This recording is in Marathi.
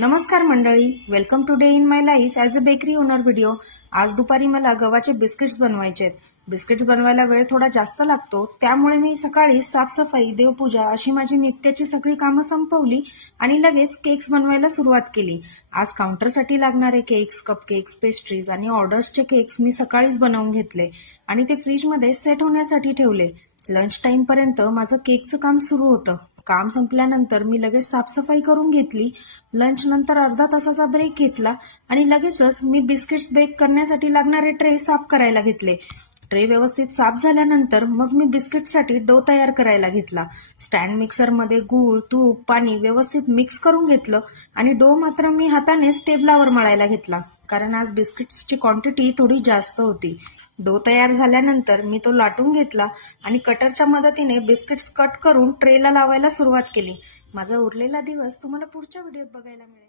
नमस्कार मंडळी, welcome to day in my life as a bakery owner video. आज दुपारी मला गव्हाचे बिस्किट्स बनवायचे आहेत। बिस्किट्स बनवायला वेळ थोडा जास्त लागतो, त्यामुळे मी सकाळी साफसफाई, देवपूजा अशी माझी नित्याची सगळी कामं संपवली आणि लगेच केक्स बनवायला सुरुवात केली। आज काउंटरसाठी लागणारे केक्स, कपकेक्स, पेस्ट्रीज आणि ऑर्डर्सचे केक्स मी सकाळीच बनवून घेतले आणि ते फ्रीजमध्ये सेट होण्यासाठी ठेवले। लंच टाइम पर्यंत माझं केकचं काम सुरू होतं। काम संपल्यानंतर मी लगेच साफसफाई करून घेतली। लंच नंतर अर्धा तासाचा ब्रेक घेतला आणि लगेचच मी बिस्किट्स बेक करण्यासाठी लागणारे ट्रे साफ करायला घेतले। ट्रे व्यवस्थित साफ झाल्यानंतर मग मी बिस्किटसाठी डो तयार करायला घेतला। स्टँड मिक्सरमध्ये गूळ, तूप, पाणी व्यवस्थित मिक्स करून घेतलं आणि डो मात्र मी हातानेच टेबलावर मळायला घेतला, कारण आज बिस्किट्सची क्वांटिटी थोडी जास्त होती। डो तयार झाल्यानंतर मी तो लाटून घेतला आणि कटरच्या मदतीने बिस्किट्स कट करून ट्रेला लावायला सुरुवात केली। माझा उरलेला दिवस तुम्हाला पुढच्या व्हिडिओत बघायला मिळेल।